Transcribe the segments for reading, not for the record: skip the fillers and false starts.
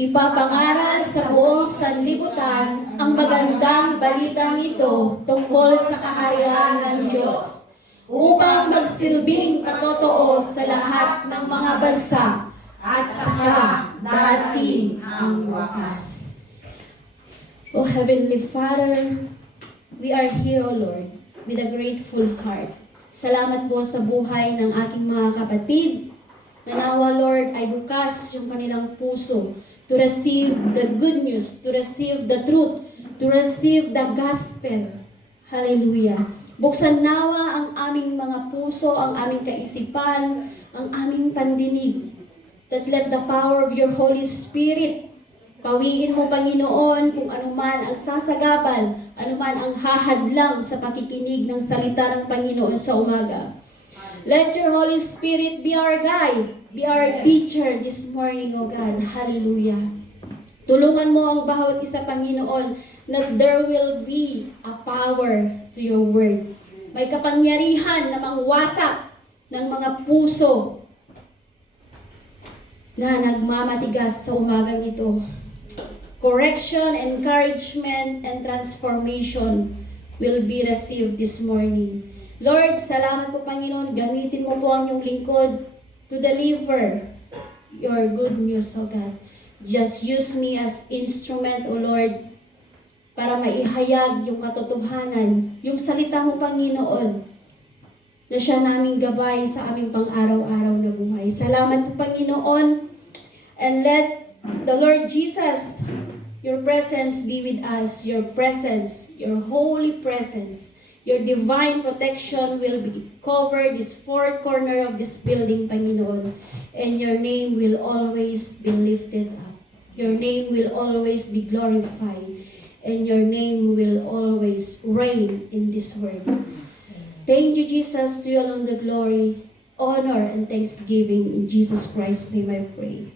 Ipapangaral sa buong sanlibutan ang magandang balitang ito tungkol sa kaharian ng Diyos, upang magsilbing patotoo sa lahat ng mga bansa at saka darating ang wakas. O Heavenly Father, we are here, O Lord, with a grateful heart. Salamat po sa buhay ng aking mga kapatid. Nanawa, Lord, ay bukas yung kanilang puso to receive the good news, to receive the truth, to receive the gospel. Hallelujah. Buksan nawa ang aming mga puso, ang aming kaisipan, ang aming pandinig. That let the power of your Holy Spirit, pawiin mo, Panginoon, kung anuman ang sasagabal, anuman ang hahadlang sa pakikinig ng salita ng Panginoon sa umaga. Let your Holy Spirit be our guide, be our teacher this morning, O God. Hallelujah. Tulungan mo ang bawat isa, Panginoon, that there will be a power to your word. May kapangyarihan na mangwasak ng mga puso na nagmamatigas sa umagang ito. Correction, encouragement, and transformation will be received this morning. Lord, salamat po, Panginoon. Gamitin mo po ang iyong lingkod to deliver your good news, O God. Just use me as instrument, O Lord, para maihayag yung katotohanan, yung salita mo, Panginoon, na siya naming gabay sa aming pang-araw-araw na buhay. Salamat po, Panginoon, and let the Lord Jesus, your presence be with us, your presence, your holy presence, your divine protection will be covered this fourth corner of this building, Panginoon, and your name will always be lifted up. Your name will always be glorified, and your name will always reign in this world. Thank you, Jesus. To you alone the glory, honor, and thanksgiving. In Jesus Christ's name I pray.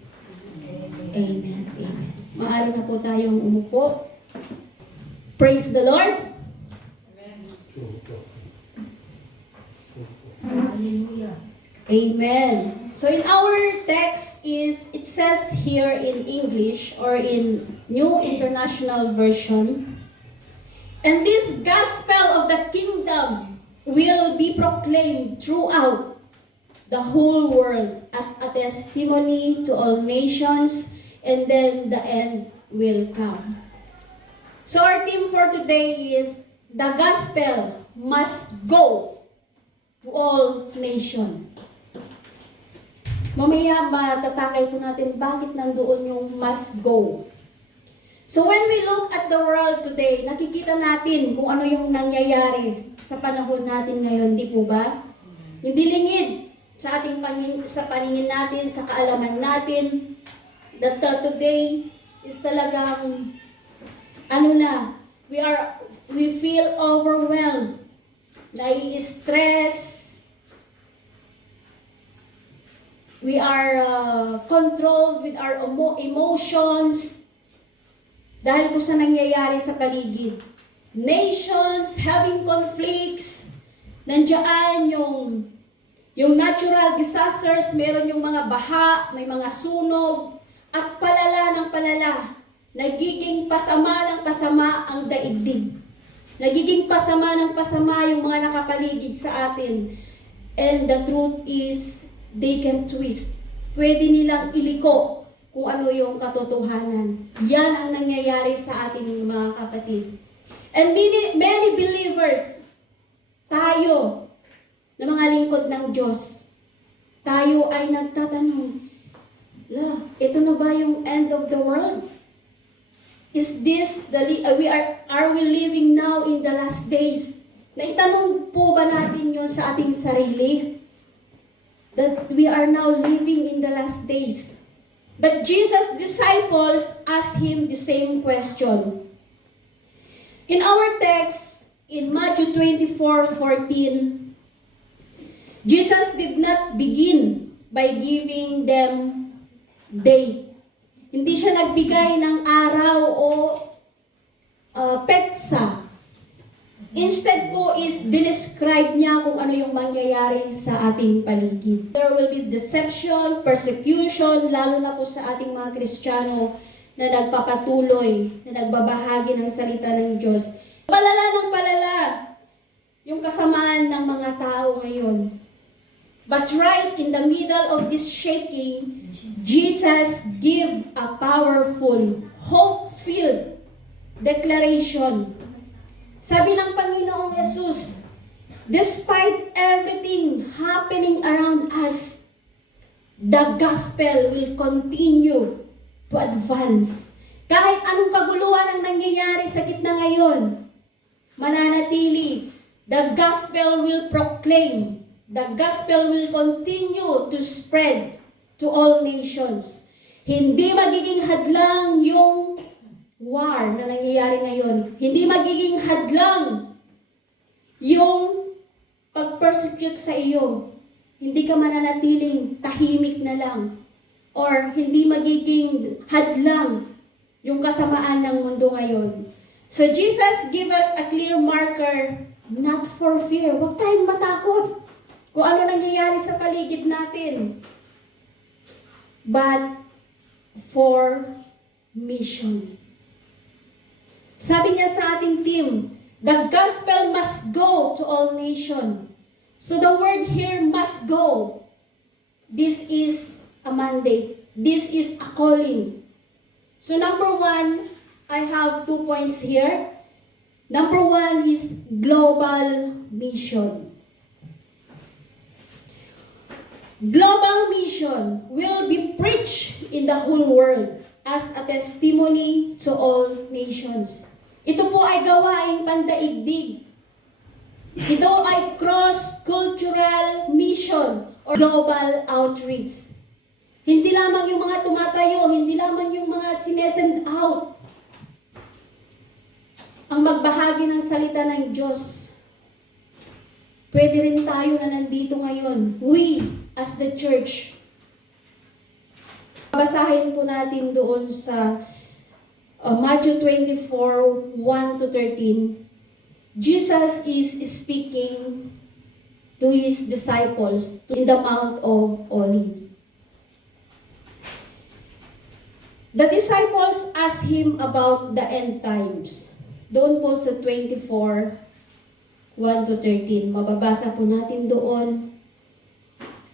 Amen. Amen. Maaari na po tayong umupo. Praise the Lord. Hallelujah. Amen. So in our text it says here in English or in New International Version, and this gospel of the kingdom will be proclaimed throughout the whole world as a testimony to all nations, and then the end will come. So our theme for today is the gospel must go to all nation. Mamaya matatakal po natin bakit nandoon yung must go. So when we look at the world today, nakikita natin kung ano yung nangyayari sa panahon natin ngayon, di po ba? Yung dilingid sa ating sa paningin natin, sa kaalaman natin, that today is talagang we feel overwhelmed, nai-stress, we are controlled with our emotions dahil po sa nangyayari sa paligid. Nations having conflicts, nandiyan yung natural disasters, meron yung mga baha, may mga sunog, at palala ng palala, nagiging pasama ng pasama ang daigdig. Nagiging pasama ng pasama yung mga nakapaligid sa atin. And the truth is, they can twist. Pwede nilang iliko kung ano yung katotohanan. Yan ang nangyayari sa atin, mga kapatid. And many believers, tayo, na mga lingkod ng Diyos, tayo ay nagtatanong, ito na ba yung end of the world? Is this are we living now in the last days? Naitanong po ba natin yun sa ating sarili? That we are now living in the last days. But Jesus' disciples asked him the same question. In our text, in Matthew 24:14, Jesus did not begin by giving them date. Hindi siya nagbigay ng araw o petsa. Instead po is describe niya kung ano yung mangyayari sa ating paligid. There will be deception, persecution, lalo na po sa ating mga Kristiyano na nagpapatuloy, na nagbabahagi ng salita ng Diyos. Palala ng palala yung kasamaan ng mga tao ngayon. But right in the middle of this shaking, Jesus give a powerful, hope-filled declaration. Sabi ng Panginoong Yesus, despite everything happening around us, the gospel will continue to advance. Kahit anong kaguluhan ang nangyayari sa gitna ngayon, mananatili. The gospel will proclaim. The gospel will continue to spread to all nations. Hindi magiging hadlang yung war na nangyayari ngayon. Hindi magiging hadlang yung pag-persecute sa iyo. Hindi ka mananatiling tahimik na lang. Or hindi magiging hadlang yung kasamaan ng mundo ngayon. So Jesus give us a clear marker, not for fear. Huwag tayong matakot kung ano nangyayari sa paligid natin. But for mission. Sabi niya sa ating team, the gospel must go to all nations. So the word here must go. This is a mandate. This is a calling. So number one, I have 2 points here. Number one is global mission. Global mission will be preached in the whole world as a testimony to all nations. Ito po ay gawaing pandaigdig. Ito ay cross-cultural mission or global outreach. Hindi lamang yung mga tumatayo, hindi lamang yung mga sinesend out ang magbahagi ng salita ng Diyos. Pwede rin tayo na nandito ngayon. We, as the church. Basahin po natin doon sa Matthew 24, 1 to 13. Jesus is speaking to His disciples in the Mount of Olives. The disciples asked Him about the end times. Doon po sa 24, 1 to 13. Mababasa po natin doon.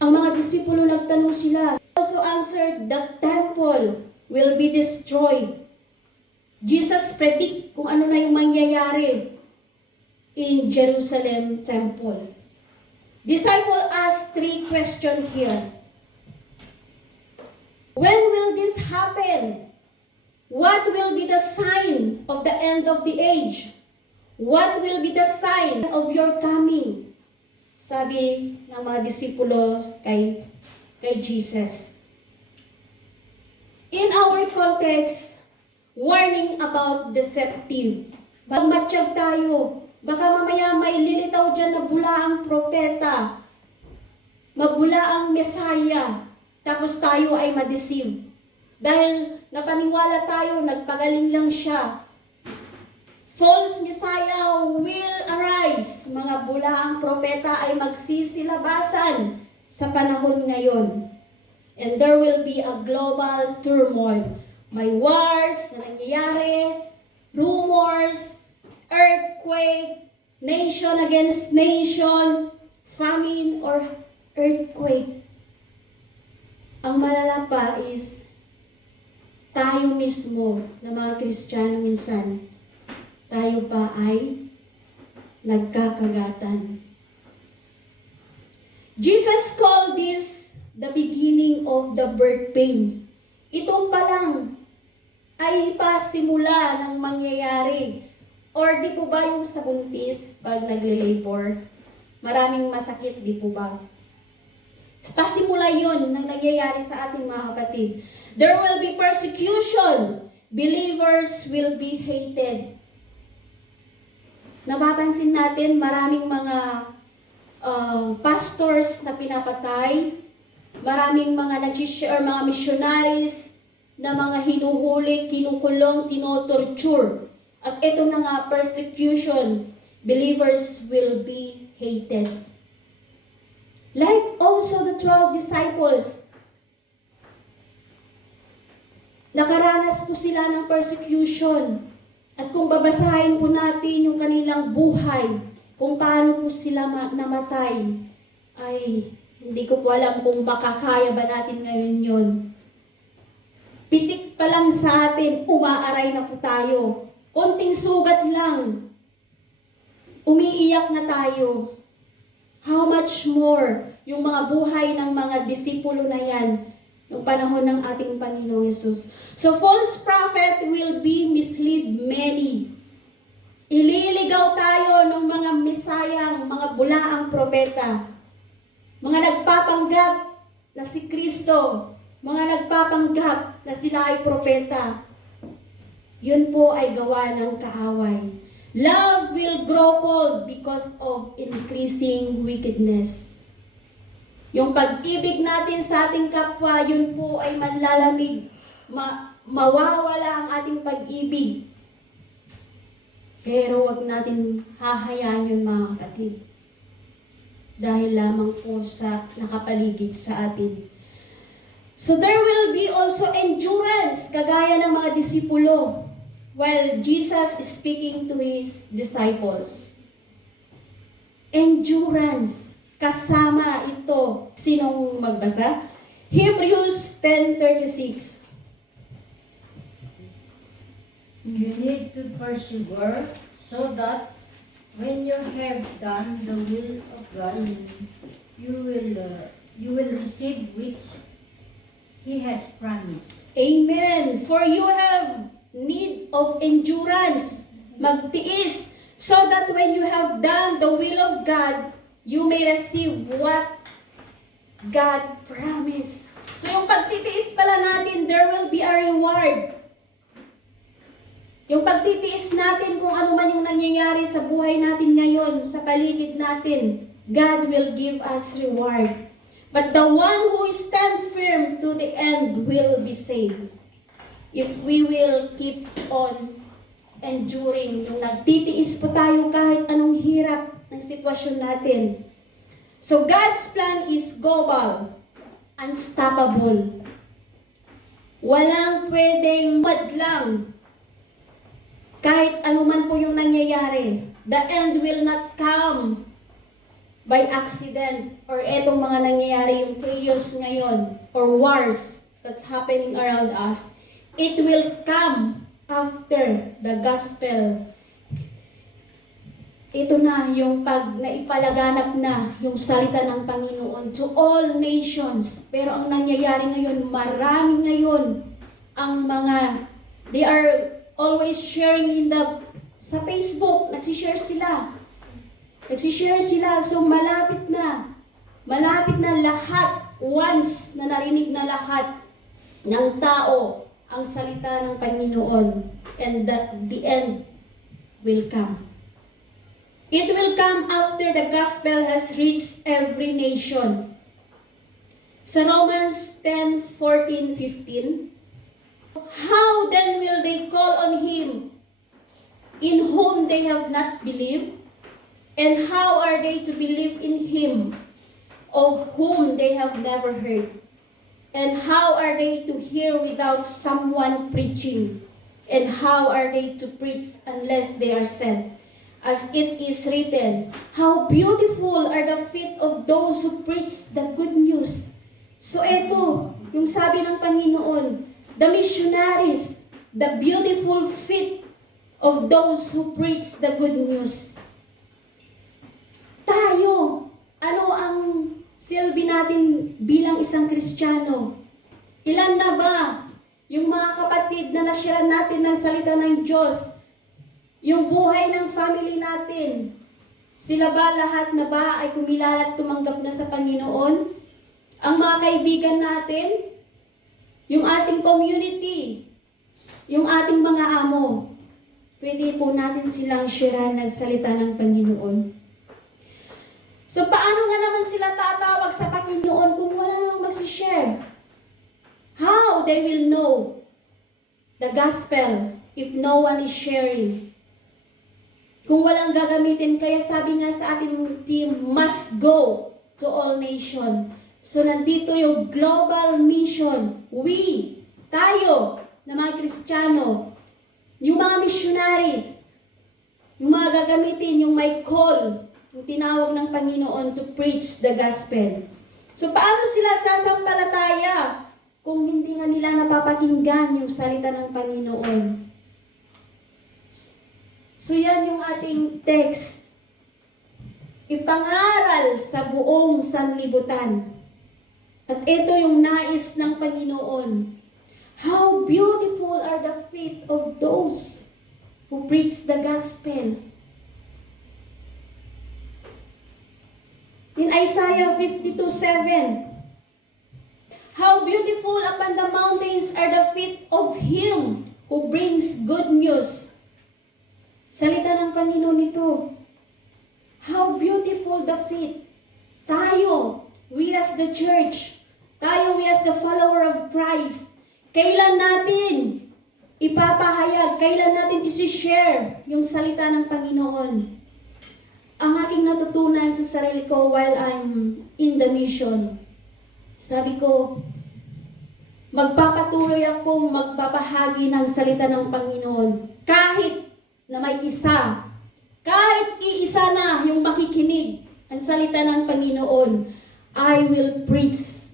Ang mga disipulo nagtanong sila. Also answered, the temple will be destroyed. Jesus predict kung ano na yung mangyayari in Jerusalem temple. Disciple asked 3 questions here. When will this happen? What will be the sign of the end of the age? What will be the sign of your coming? Sabi ng mga disipulo kay Jesus. In our context, warning about deceptive. Magmatsyag tayo. Baka mamaya may lilitaw dyan na bulaang propeta. Mabulaang mesaya. Tapos tayo ay ma-deceive. Dahil napaniwala tayo, nagpagaling lang siya. False Messiah will arise. Mga bulaang propeta ay magsisilabasan sa panahon ngayon. And there will be a global turmoil. May wars na nangyayari, rumors, earthquake, nation against nation, famine or earthquake. Ang malala pa is tayo mismo na mga Kristiyano minsan, tayo pa ay nagkakagatan. Jesus called this the beginning of the birth pains. Ito pa lang ay pasimula ng mangyayari. Or di po ba yung sa buntis pag nagle-labor, maraming masakit, di po ba? Pasimula yun ng nangyayari sa ating mga kapatid. There will be persecution. Believers will be hated. Napapansin natin maraming mga pastors na pinapatay, maraming mga nag-share, mga missionaries na mga hinuhuli, kinukulong, tinotorture. At ito na nga, persecution. believers will be hated. Like also the 12 disciples, nakaranas po sila ng persecution. At kung babasahin po natin yung kanilang buhay, kung paano po sila namatay, ay hindi ko po alam kung makakaya ba natin ngayon yon. Pitik pa lang sa atin, umaaray na po tayo. Konting sugat lang, umiiyak na tayo. How much more yung mga buhay ng mga disipulo na yan, yung panahon ng ating Panginoong Yesus. So false prophet will be mislead many. Ililigaw tayo ng mga misayang, mga bulaang propeta. Mga nagpapanggap na si Kristo, mga nagpapanggap na sila ay propeta. Yun po ay gawa ng kaaway. Love will grow cold because of increasing wickedness. Yung pag-ibig natin sa ating kapwa, yun po ay manlalamig. Mawawala ang ating pag-ibig. Pero wag natin hahayaan yun, mga kapatid. Dahil lamang po sa nakapaligid sa atin. So there will be also endurance, kagaya ng mga disipulo. While Jesus is speaking to His disciples. Endurance. Kasama ito. Sinong magbasa? Hebrews 10:36. You need to persevere so that when you have done the will of God, you will receive which He has promised. Amen. For you have need of endurance, magtiis, so that when you have done the will of God, you may receive what God promised. So yung pagtitiis pala natin, there will be a reward. Yung pagtitiis natin kung ano man yung nangyayari sa buhay natin ngayon, sa paligid natin, God will give us reward. But the one who stand firm to the end will be saved. If we will keep on enduring, yung nagtitiis po tayo kahit anong hirap ng sitwasyon natin. So God's plan is global, unstoppable. Walang pwedeng madlang kahit anuman po yung nangyayari. The end will not come by accident or etong mga nangyayari, yung chaos ngayon or wars that's happening around us. It will come after the gospel. Ito na yung pag naipalaganap na yung salita ng Panginoon to all nations. Pero ang nangyayari ngayon, marami ngayon ang mga, they are always sharing sa Facebook, nagsishare sila. So malapit na lahat, once na narinig na lahat ng tao ang salita ng Panginoon, and that the end will come. It will come after the gospel has reached every nation. Sa Romans 10:14-15, how then will they call on Him in whom they have not believed? And how are they to believe in Him of whom they have never heard? And how are they to hear without someone preaching? And how are they to preach unless they are sent? As it is written, how beautiful are the feet of those who preach the good news. So ito, yung sabi ng Panginoon, the missionaries, the beautiful feet of those who preach the good news. Tayo, ano ang silbi natin bilang isang Kristiyano? Ilan na ba yung mga kapatid na nasyaran natin ng salita ng Diyos? Yung buhay ng family natin, sila ba lahat na ba ay kumilala at tumanggap na sa Panginoon? Ang mga kaibigan natin, yung ating community, yung ating mga amo, pwede po natin silang sharean ng salita ng Panginoon. So paano nga naman sila tatawag sa Panginoon kung wala namang magsishare? How they will know the gospel if no one is sharing? Kung walang gagamitin, kaya sabi nga sa ating team, must go to all nation. So nandito yung global mission. We, tayo, na mga Kristiyano, yung mga missionaries, yung mga gagamitin, yung may call, yung tinawag ng Panginoon to preach the gospel. So paano sila sasampalataya kung hindi nga nila napapakinggan yung salita ng Panginoon? So yan yung ating text. Ipangaral sa buong sanlibutan. At ito yung nais ng Panginoon. How beautiful are the feet of those who preach the gospel. In Isaiah 52:7, how beautiful upon the mountains are the feet of him who brings good news. Salita ng Panginoon ito. How beautiful the feet. Tayo, we as the church, tayo, we as the follower of Christ, kailan natin ipapahayag, kailan natin isi-share yung salita ng Panginoon? Ang aking natutunan sa sarili ko while I'm in the mission, sabi ko, magpapatuloy akong magbabahagi ng salita ng Panginoon. Kahit na may isa, kahit iisa na yung makikinig ang salita ng Panginoon, I will preach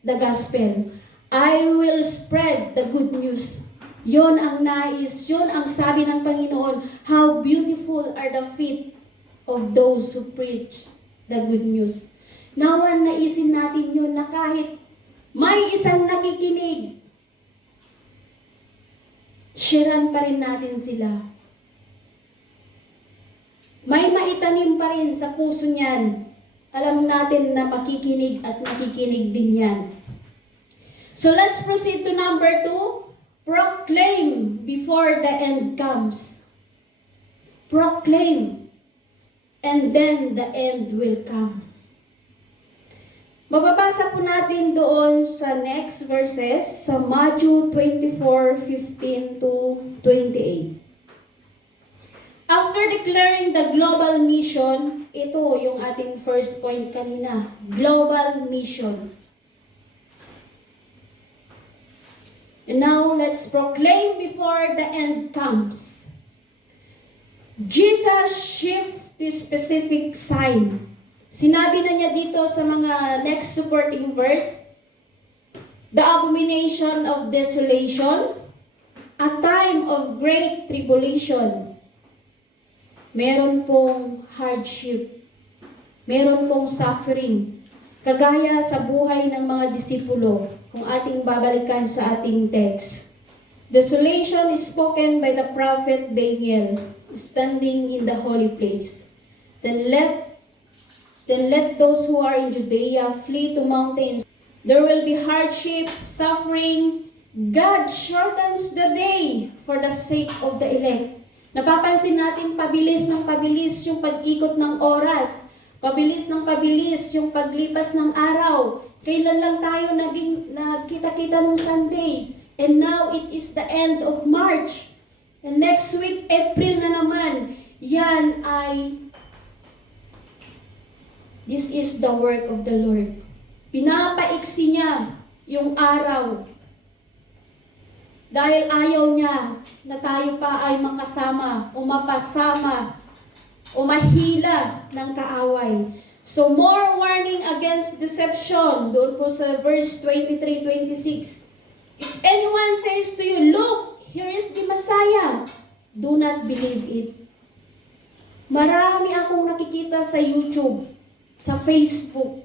the gospel. I will spread the good news. Yon ang nais, yon ang sabi ng Panginoon, how beautiful are the feet of those who preach the good news. Nawan naisin natin yun na kahit may isang nakikinig, sharean pa rin natin sila. May maitanim pa rin sa puso niyan. Alam natin na makikinig at makikinig din yan. So let's proceed to number 2. Proclaim before the end comes. Proclaim. And then the end will come. Mababasa po natin doon sa next verses sa Matthew 24:15 to 28. After declaring the global mission, ito yung ating first point kanina, global mission. And now, let's proclaim before the end comes. Jesus shift the specific sign. Sinabi na niya dito sa mga next supporting verse, the abomination of desolation, a time of great tribulation. Meron pong hardship, meron pong suffering, kagaya sa buhay ng mga disipulo, kung ating babalikan sa ating text. Desolation is spoken by the prophet Daniel, standing in the holy place. Then let those who are in Judea flee to mountains. There will be hardship, suffering. God shortens the day for the sake of the elect. Napapansin natin pabilis ng pabilis yung pag-ikot ng oras. Pabilis ng pabilis yung paglipas ng araw. Kailan lang tayo nagkita-kita nung Sunday. And now it is the end of March. And next week, April na naman. Yan ay, this is the work of the Lord. Pinapaiksi niya yung araw. Dahil ayaw niya na tayo pa ay makasama o mapasama o mahila ng kaaway. So more warning against deception. Doon po sa verse 23-26. If anyone says to you, look, here is the Messiah, do not believe it. Marami akong nakikita sa YouTube, sa Facebook.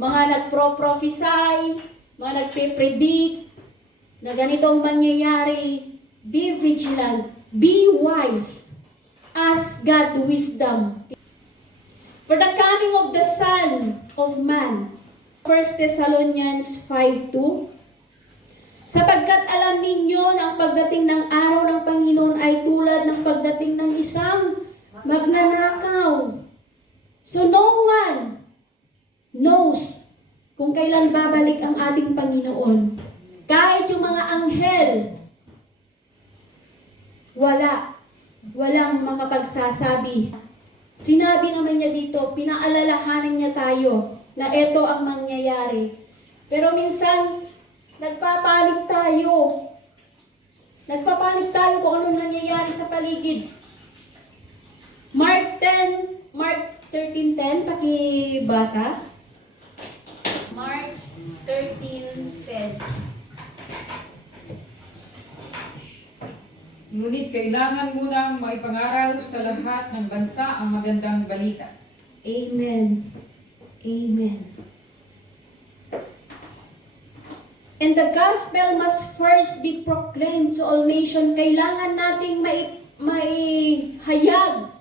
Mga nagpro-prophesy, mga nagpe-predict, na ganitong mangyayari. Be vigilant, be wise, ask God wisdom. For the coming of the Son of Man. 1 Thessalonians 5:2. Sapagkat alam ninyo na ang pagdating ng araw ng Panginoon ay tulad ng pagdating ng isang magnanakaw. So no one knows kung kailan babalik ang ating Panginoon. Kahit yung mga anghel, wala. walang makapagsasabi. Sinabi naman niya dito, pinaalalahanan niya tayo na ito ang mangyayari. Pero minsan, nagpapanik tayo. Nagpapanik tayo kung anong nangyayari sa paligid. Mark 13:10, pakibasa. Mark 13:10. Ngunit kailangan munang maipangaral sa lahat ng bansa ang magandang balita. Amen. Amen. And the gospel must first be proclaimed to all nations. Kailangan nating maihayag.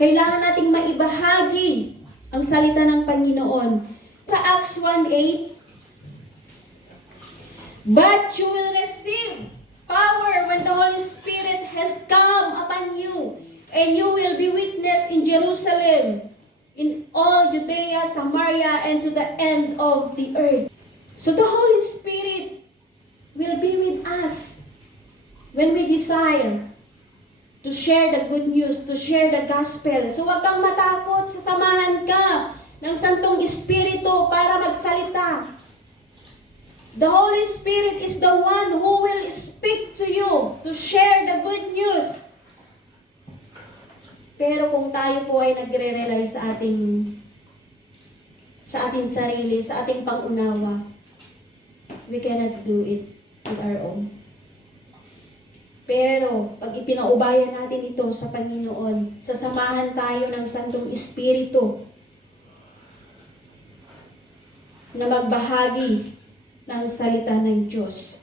Kailangan nating maibahagi ang salita ng Panginoon. Sa Acts 1:8, but you will receive power when the Holy Spirit has come upon you, and you will be witness in Jerusalem, in all Judea, Samaria, and to the end of the earth. So the Holy Spirit will be with us when we desire to share the good news, to share the gospel. So huwag kang matakot, sasamahan ka ng Santong Espiritu para magsalita. The Holy Spirit is the one who will speak to you to share the good news. Pero kung tayo po ay nagre-rely sa ating sarili, sa ating pangunawa, we cannot do it with our own. Pero pag ipinaubayan natin ito sa Panginoon, sasamahan tayo ng Santong Espiritu na magbahagi ng salita ng Diyos.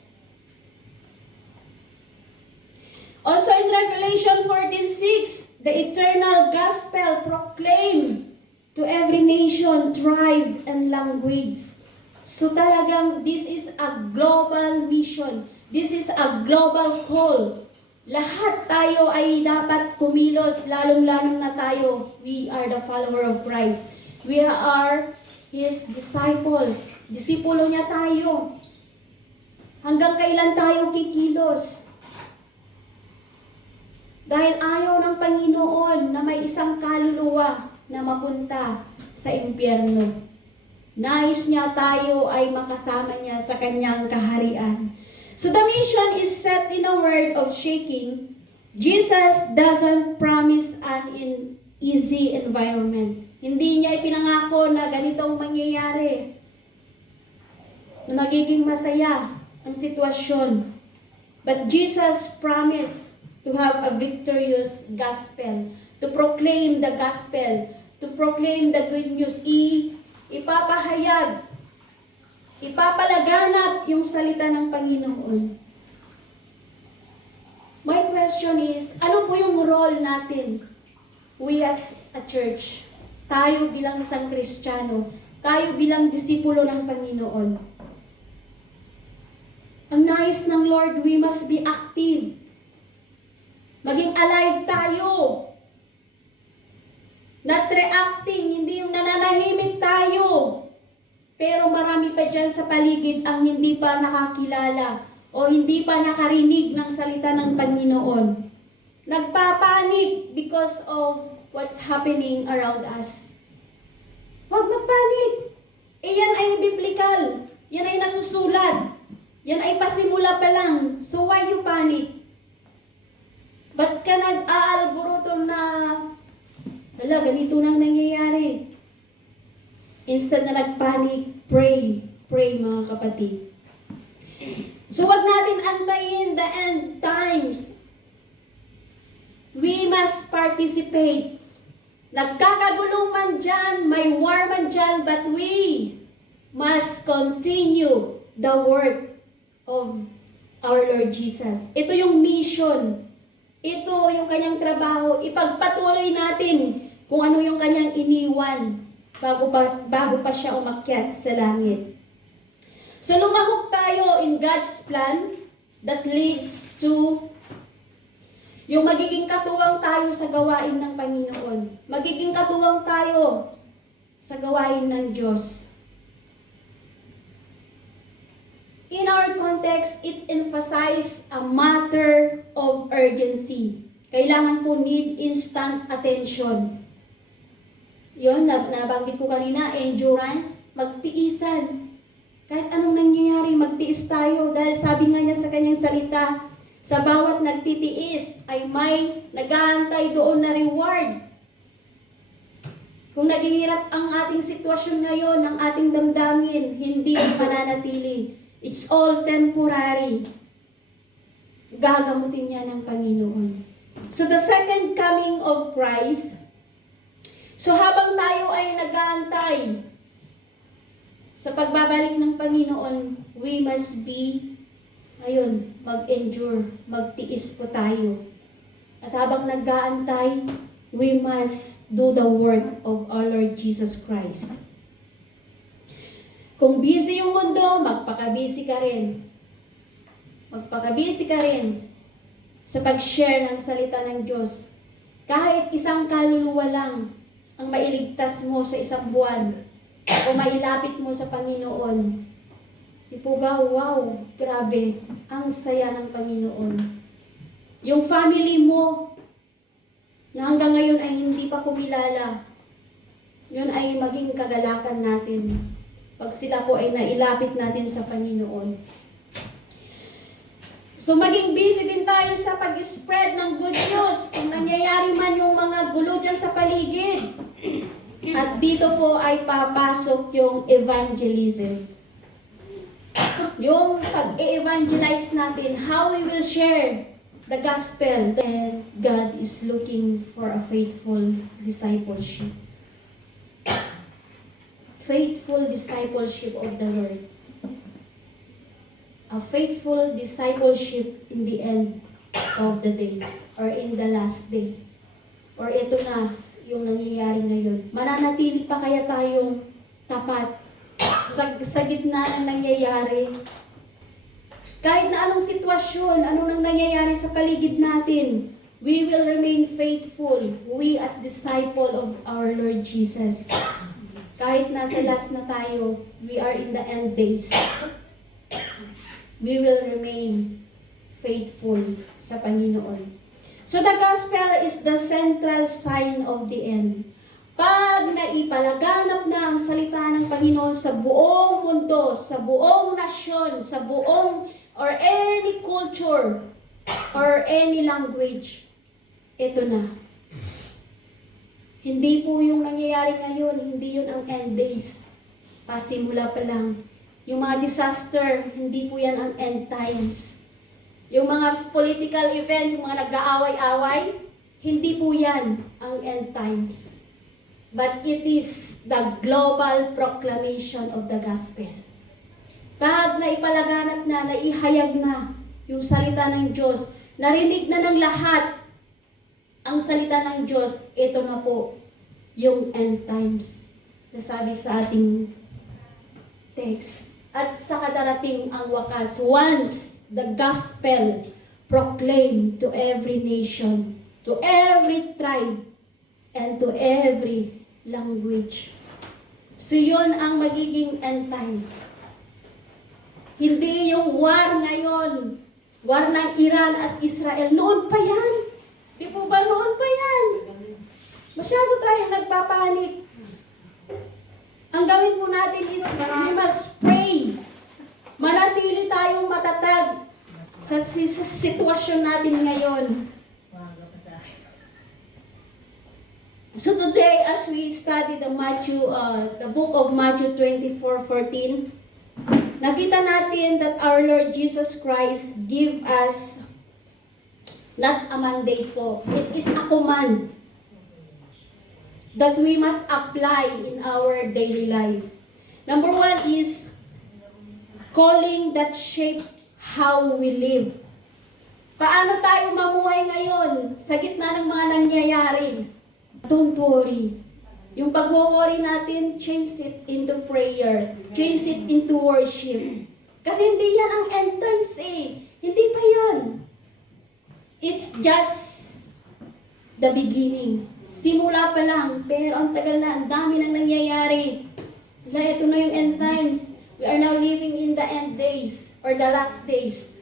Also in Revelation 14:6, the eternal gospel proclaimed to every nation, tribe, and language. So talagang this is a global mission. This is a global call. Lahat tayo ay dapat kumilos, lalong-lalong na tayo. We are the follower of Christ. We are His disciples. Disipulo niya tayo. Hanggang kailan tayo kikilos? Dahil ayaw ng Panginoon na may isang kaluluwa na mapunta sa impyerno. Nais niya tayo ay makasama niya sa kanyang kaharian. So the mission is set in a word of shaking. Jesus doesn't promise an easy environment. Hindi niya ipinangako na ganitong mangyayari. Na magiging masaya ang sitwasyon. But Jesus promised to have a victorious gospel, to proclaim the gospel, to proclaim the good news, ipapahayag, ipapalaganap yung salita ng Panginoon. My question is, ano po yung role natin? We as a church, tayo bilang isang Kristiyano, tayo bilang disipulo ng Panginoon. Ang nais ng Lord, we must be active. Maging alive tayo. Not reacting, hindi yung nananahimik tayo. Pero marami pa dyan sa paligid ang hindi pa nakakilala o hindi pa nakarinig ng salita ng Panginoon. Nagpapanik because of what's happening around us. Huwag magpanik. Yan ay biblical. Yan ay nasusulat. Yan ay pasimula pa lang. So why you panic? Ba't ka nag-aalborotong na, wala, ganito nang nangyayari? Instead na nagpanik, pray. Pray mga kapatid. So wag natin antayin the end times. We must participate. Nagkakagulong man dyan, may war man dyan, but we must continue the work of our Lord Jesus. Ito yung mission. Ito yung kanyang trabaho. Ipagpatuloy natin kung ano yung kanyang iniwan bago pa siya umakyat sa langit. So lumahok tayo in God's plan that leads to yung magiging katuwang tayo sa gawain ng Panginoon. Magiging katuwang tayo sa gawain ng Diyos. in our context, it emphasizes a matter of urgency. Kailangan po need instant attention. Yun, nabanggit ko kanina, endurance, magtiisan. Kahit anong nangyayari, magtiis tayo. Dahil sabi nga niya sa kanyang salita, sa bawat nagtitiis ay may nag-aantay doon na reward. Kung naghihirap ang ating sitwasyon ngayon, ang ating damdamin, hindi ang mananatili. It's all temporary. Gagamutin niya ng Panginoon. So the second coming of Christ, so habang tayo ay nag-aantay sa pagbabalik ng Panginoon, we must be, mag-endure, magtiis po tayo. At habang nag-aantay, we must do the work of our Lord Jesus Christ. Kung busy yung mundo, magpaka-busy ka rin. Magpaka-busy ka rin sa pag-share ng salita ng Diyos. Kahit isang kaluluwa lang ang mailigtas mo sa isang buwan o mailapit mo sa Panginoon. Di po ba? Wow! Grabe! Ang saya ng Panginoon. Yung family mo na hanggang ngayon ay hindi pa kumilala, yun ay maging kagalakan natin pag sila po ay nailapit natin sa Panginoon. So maging busy din tayo sa pag-spread ng good news kung nangyayari man yung mga gulo dyan sa paligid. At dito po ay papasok yung evangelism. Yung pag-evangelize natin, how we will share the gospel. And God is looking for a faithful discipleship. Faithful discipleship of the Lord. A faithful discipleship in the end of the days or in the last day. Or ito na yung nangyayari ngayon. Mananatili pa kaya tayong tapat sa gitna ng nangyayari? Kahit na anong sitwasyon, anong nang nangyayari sa paligid natin, we will remain faithful. We as disciple of our Lord Jesus. Kahit nasa last na tayo, we are in the end days. We will remain faithful sa Panginoon. So the gospel is the central sign of the end. Pag naipalaganap na ang salita ng Panginoon sa buong mundo, sa buong nasyon, sa buong or any culture or any language, ito na. Hindi po yung nangyayari ngayon, hindi yun ang end days. Pasimula pa lang. Yung mga disaster, hindi po yan ang end times. Yung mga political event, yung mga nag-aaway-away, hindi po yan ang end times. But it is the global proclamation of the gospel. Pag naipalaganap na, naihayag na yung salita ng Diyos, narinig na ng lahat ang salita ng Diyos, ito na po yung end times. Nasabi sa ating text. At sa kadarating ang wakas, once the gospel proclaimed to every nation, to every tribe, and to every language. So yun ang magiging end times. Hindi yung war ngayon, war ng Iran at Israel, noon pa yan. Di po ba noon pa yan? Masyado tayo nagpapanik. Ang gawin po natin is, we must pray. Manatili tayong matatag sa sitwasyon natin ngayon. So today, as we study the book of Matthew 24:14, nakita natin that our Lord Jesus Christ give us not a mandate po. It is a command that we must apply in our daily life. Number one is calling that shape how we live. Paano tayo mamuhay ngayon sa gitna ng mga nangyayari? Don't worry. Yung pag-worry natin, change it into prayer. Change it into worship. Kasi hindi yan ang end times eh. Hindi pa yan. It's just the beginning. Simula pa lang, pero ang tagal na, ang dami nang nangyayari. Ito na yung end times. We are now living in the end days or the last days.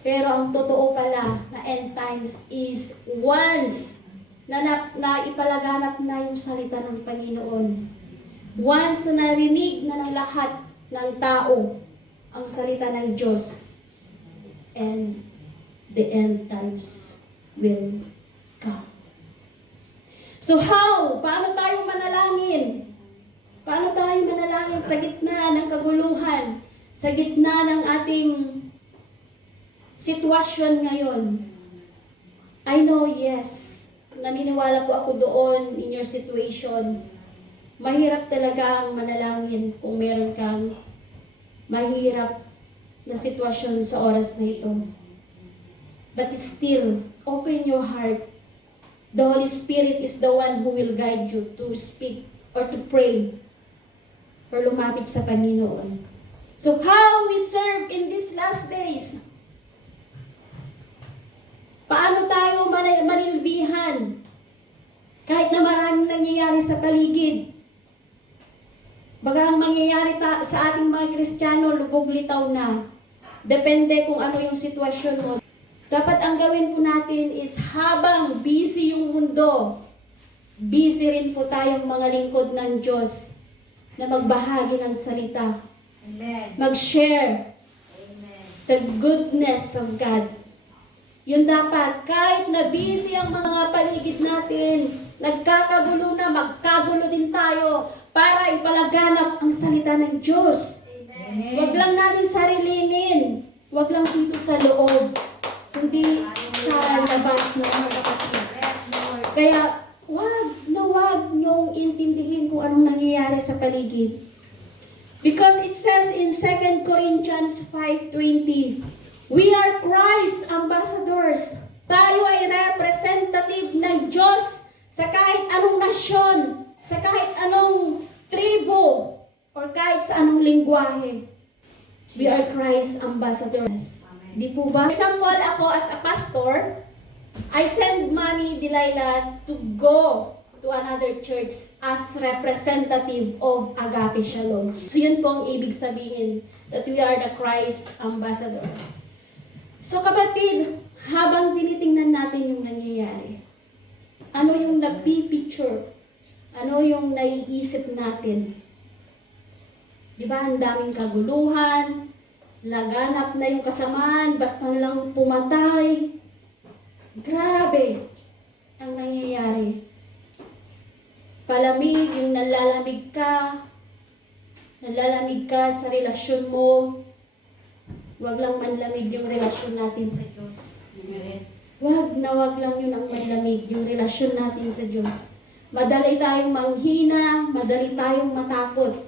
Pero ang totoo pala na end times is once na ipalaganap na yung salita ng Panginoon. Once na narinig na ng lahat ng tao ang salita ng Diyos, and the end times will come. So how? Paano tayo manalangin? Paano tayo manalangin sa gitna ng kaguluhan? Sa gitna ng ating sitwasyon ngayon? I know, yes, naniniwala po ako doon in your situation. Mahirap talaga ang manalangin kung meron kang mahirap na sitwasyon sa oras na ito. But still, open your heart. The Holy Spirit is the one who will guide you to speak or to pray or lumapit sa Panginoon. So how we serve in these last days? Paano tayo manilbihan? Kahit na maraming nangyayari sa paligid. Baga ang mangyayari sa ating mga Kristiyano, lubog-litaw na. Depende kung ano yung sitwasyon mo. Dapat ang gawin po natin is habang busy yung mundo, busy rin po tayong mga lingkod ng Diyos na magbahagi ng salita. Amen. Mag-share Amen. the goodness of God. Yun dapat, kahit na busy ang mga paligid natin, nagkakagulo na, magkagulo din tayo para ipalaganap ang salita ng Diyos. Amen. Huwag lang natin sarilinin, huwag lang dito sa loob, kundi sa labas ng mga kapatid. Yes, Lord. Kaya, wag niyong intindihin kung anong nangyayari sa paligid. Because it says in 2 Corinthians 5:20, we are Christ ambassadors. Tayo ay representative ng Diyos sa kahit anong nasyon, sa kahit anong tribo, or kahit sa anong lingwahe. We are Christ ambassadors. Di po ba? For example, ako as a pastor, I send Mami Delilah to go to another church as representative of Agape Shalom. So yun po ang ibig sabihin, that we are the Christ ambassador. So kapatid, habang tinitingnan natin yung nangyayari, ano yung napipicture, ano yung naiisip natin? Di ba, ang daming kaguluhan, laganap na yung kasamaan, basta lang pumatay. Grabe ang nangyayari. Palamig, yung nalalamig ka sa relasyon mo. Huwag lang manlamig yung relasyon natin sa Diyos. Wag lang yun ang manlamig, yung relasyon natin sa Diyos. Madali tayong manghina, madali tayong matakot.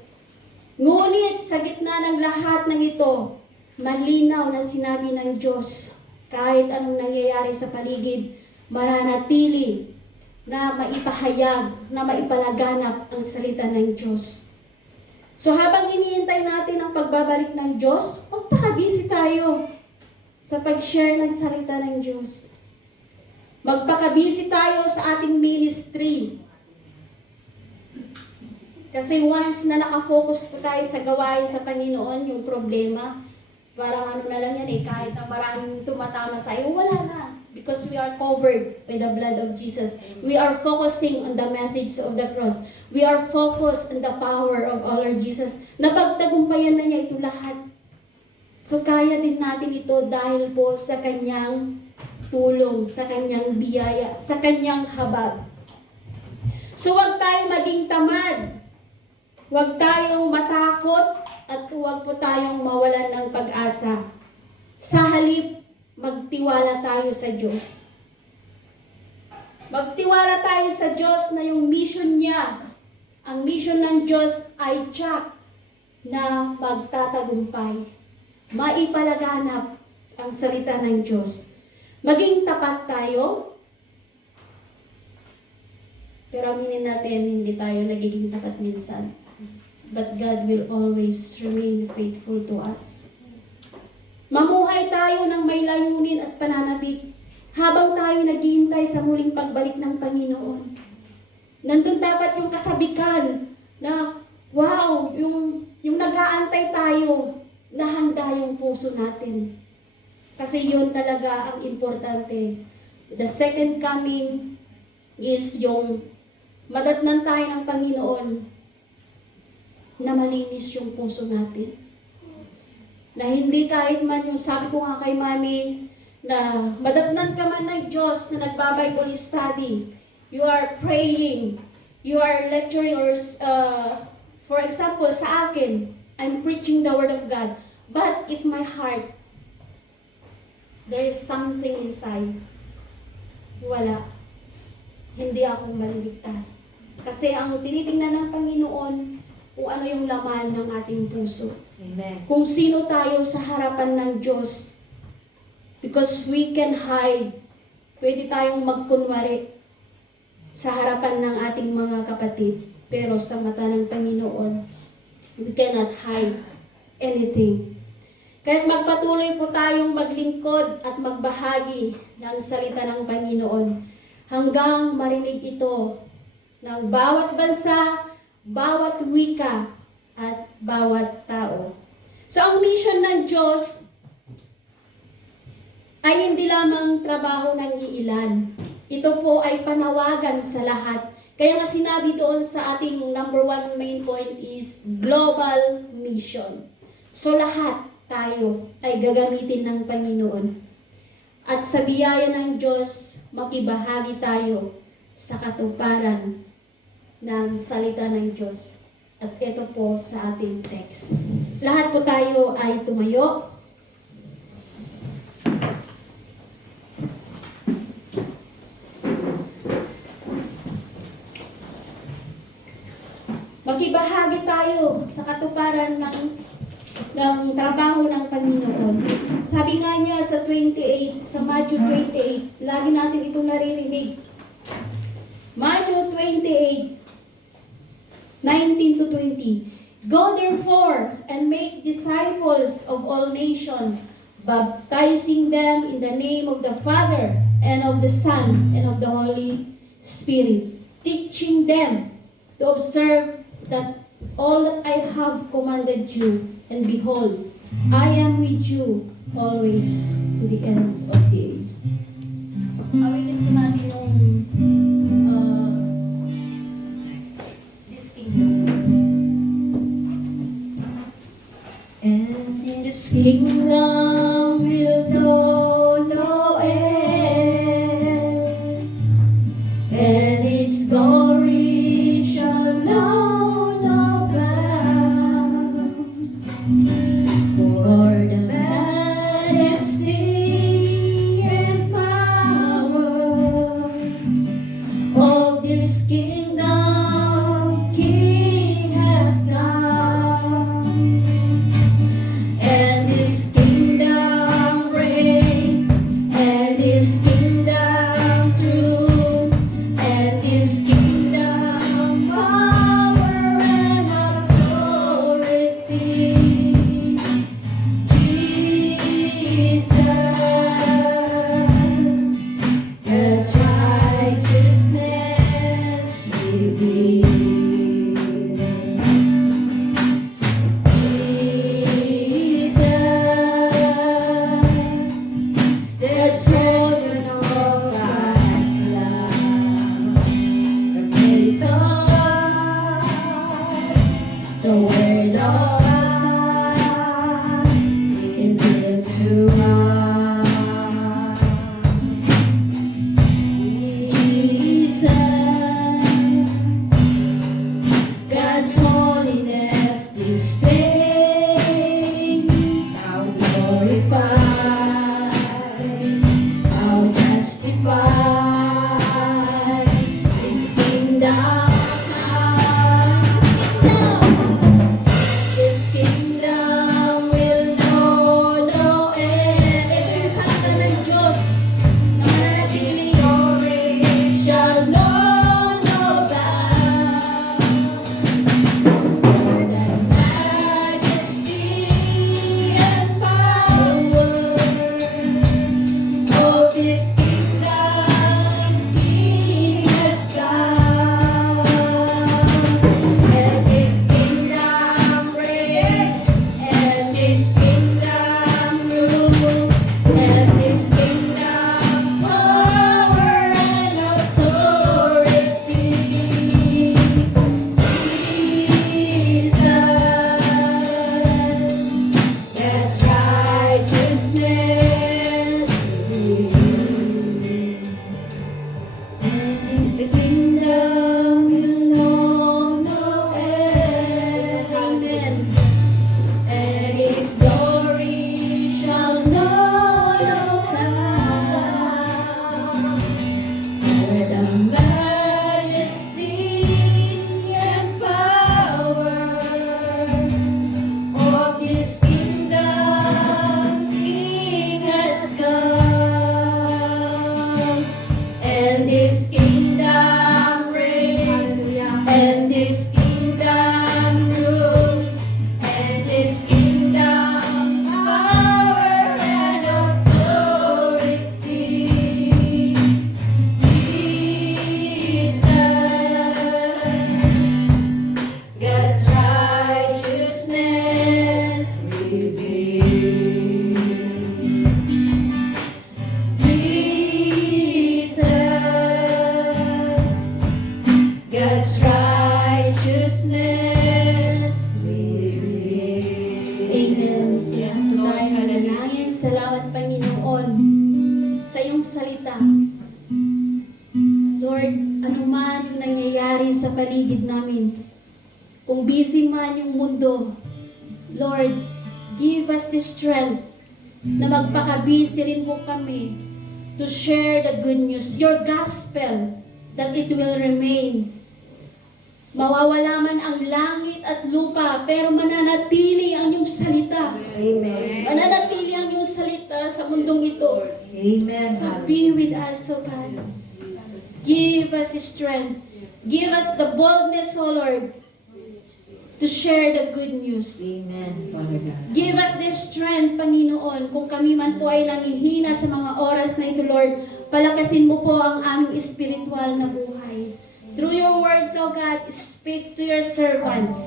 Ngunit sa gitna ng lahat ng ito, malinaw na sinabi ng Diyos, kahit anong nangyayari sa paligid, mananatili na maipahayag, na maipalaganap ang salita ng Diyos. So habang hinihintay natin ang pagbabalik ng Diyos, magpaka-busy tayo sa pag-share ng salita ng Diyos. Magpaka-busy tayo sa ating ministry. Kasi once na nakafocus po tayo sa gawain sa Panginoon, yung problema, parang ano na lang yan kahit na maraming tumatama sa iyo, wala na. Because we are covered by the blood of Jesus. We are focusing on the message of the cross. We are focused on the power of our Lord Jesus. Napagtagumpayan na niya ito lahat. So kaya din natin ito dahil po sa kanyang tulong, sa kanyang biyaya, sa kanyang habag. So wag tayong maging tamad. Huwag tayong matakot at huwag po tayong mawalan ng pag-asa. Sa halip, magtiwala tayo sa Diyos. Magtiwala tayo sa Diyos na yung mission niya, ang mission ng Diyos ay tiyak na magtatagumpay. Maipalaganap ang salita ng Diyos. Maging tapat tayo, pero aminin natin, hindi tayo nagiging tapat minsan. But God will always remain faithful to us. Mamuhay tayo ng may layunin at pananabik habang tayo naghihintay sa muling pagbalik ng Panginoon. Nandun dapat yung kasabikan na, wow, yung nag-aantay tayo na handa yung puso natin. Kasi yun talaga ang importante. The second coming is yung madatnan tayo ng Panginoon na malinis yung puso natin. Na hindi kahit man yung sabi ko nga kay Mami, na madatnan ka man ng Diyos na nagba-Bible study, you are praying, you are lecturing, or for example, sa akin, I'm preaching the Word of God. But if my heart, there is something inside, wala, hindi ako maliligtas. Kasi ang tinitingnan ng Panginoon, kung ano yung laman ng ating puso. Amen. Kung sino tayo sa harapan ng Diyos. Because we can hide. Pwede tayong magkunwari sa harapan ng ating mga kapatid. Pero sa mata ng Panginoon, we cannot hide anything. Kaya't magpatuloy po tayong maglingkod at magbahagi ng salita ng Panginoon hanggang marinig ito ng bawat bansa, bawat wika, at bawat tao. So, ang mission ng Diyos ay hindi lamang trabaho ng iilan. Ito po ay panawagan sa lahat. Kaya nga sinabi doon sa ating number 1 main point is global mission. So, lahat tayo ay gagamitin ng Panginoon. At sa biyaya ng Diyos, makibahagi tayo sa katuparan ng salita ng Diyos. At ito po sa ating text. Lahat po tayo ay tumayo. Makibahagi tayo sa katuparan ng trabaho ng Panginoon. Sabi nga niya sa 28, sa Matthew 28, lagi natin itong naririnig. Matthew 28, 19 to 20. Go therefore and make disciples of all nations, baptizing them in the name of the Father and of the Son and of the Holy Spirit, teaching them to observe that all that I have commanded you, and behold, I am with you always to the end of the age. Awitin ko natin yung this kingdom. And this kingdom will know no end, and its glory shall know no bound. For the majesty and power of this kingdom, King has come, and this kingdom reign, and this kingdom's rule, and this kingdom power and authority. Jesus, God's righteousness revealed. Jesus, that's holding of God's love. The place of the word of God revealed to us. Jesus, God's holiness displayed, now glorified. Panginoon, sa iyong salita. Lord, anuman yung nangyayari sa paligid namin, kung busy man yung mundo, Lord, give us the strength na magpakabisi rin po kami to share the good news, your gospel, that it will remain. Mawawala man ang langit at lupa, pero mananatili ang iyong salita. Amen. Mananatili ang iyong salita sa mundong ito. Amen. So be with us, O God. Give us strength. Give us the boldness, O Lord, to share the good news. Amen, Father God. Give us the strength, Panginoon, kung kami man po ay nangihina sa mga oras na ito, Lord, palakasin mo po ang aming espiritual na buhay. Through your words, O God, speak to your servants.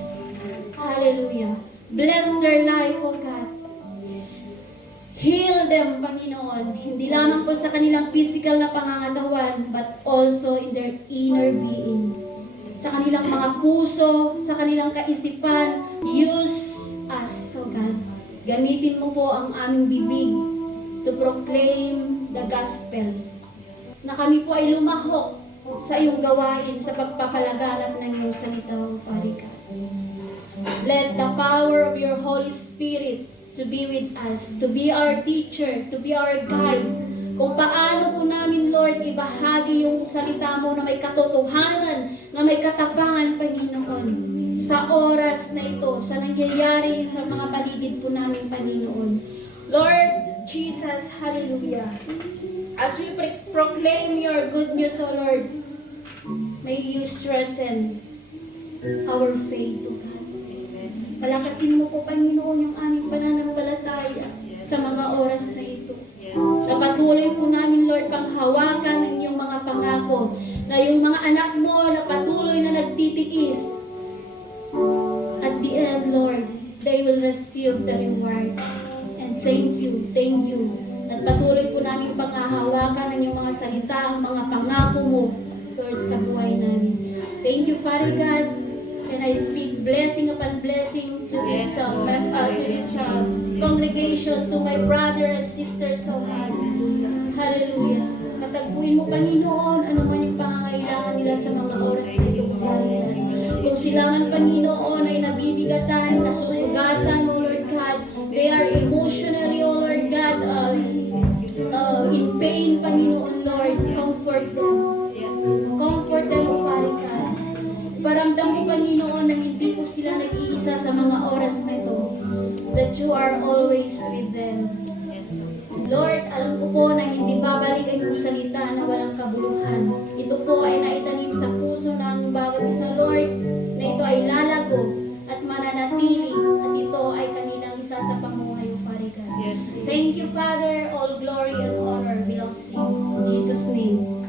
Hallelujah. Bless their life, O God. Heal them, Panginoon, hindi lamang po sa kanilang physical na pangangatawan, but also in their inner being. Sa kanilang mga puso, sa kanilang kaisipan, use us, O God. Gamitin mo po ang aming bibig to proclaim the gospel. Na kami po ay lumahok sa iyong gawain sa pagpapalaganap ng iyong salita, O Father God. Let the power of your Holy Spirit to be with us, to be our teacher, to be our guide. Kung paano po namin, Lord, ibahagi yung salita mo na may katotohanan, na may katapangan, Panginoon, sa oras na ito, sa nangyayari sa mga paligid po namin, Panginoon. Lord Jesus, hallelujah. As we proclaim your good news, O Lord, may you strengthen our faith, O God. Palakasin mo po, Panginoon, yung aming pananampalataya sa mga oras na ito. Na patuloy po namin, Lord, panghawakan ang inyong mga pangako. Na yung mga anak mo na patuloy na nagtitiis. At the end, Lord, they will receive the reward. And thank you, thank you. At patuloy po namin panghahawakan ang inyong mga salita, ang mga pangako mo, Lord, sa buhay namin. Thank you, Father God. And I speak blessing upon blessing to this congregation, to my brother and sisters, oh God. Hallelujah. Katagpuin mo, Panginoon, ano man yung pangangailangan nila sa mga oras na ito, Panginoon. Kung sila man, Panginoon, ay nabibigatan, nasusugatan, O Lord God, they are emotionally, O Lord God, in pain, Panginoon, Lord, comfort them. Comfort them, O Father God. Paramdam mo, Panginoon, na hindi po sila nag-iisa sa mga oras na ito. That you are always with them. Lord, alam ko po na hindi babalik ang iyong salita na walang kabuluhan. Ito po ay naitanim sa puso ng bawat isa, Lord, na ito ay lalago at mananatili at ito ay kanilang isa sa pamuhay, O Father God. Thank you, Father. All glory and honor belongs to you. In Jesus' name.